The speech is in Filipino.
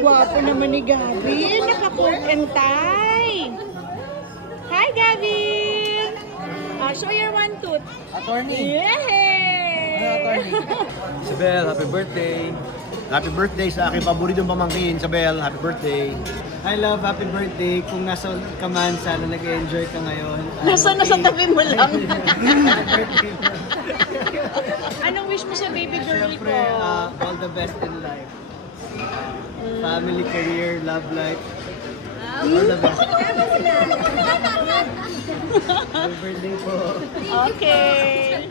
gwapo naman ni Gavin. Naka-coat and tie. Hi, Gavin! Show your one tooth. Attorney! Yay! Attorney? Isabel, happy birthday! Happy birthday sa aking paboritong pamangkin, Isabel. Happy birthday. Hi love, happy birthday. Kung nasa ka man, sana nag-enjoy ka ngayon. Nasa tabi mo lang. Happy birthday. Anong wish mo sa baby girl Siyempre, ko? all the best in life. Family, career, love life. All the best. Happy birthday po. Okay.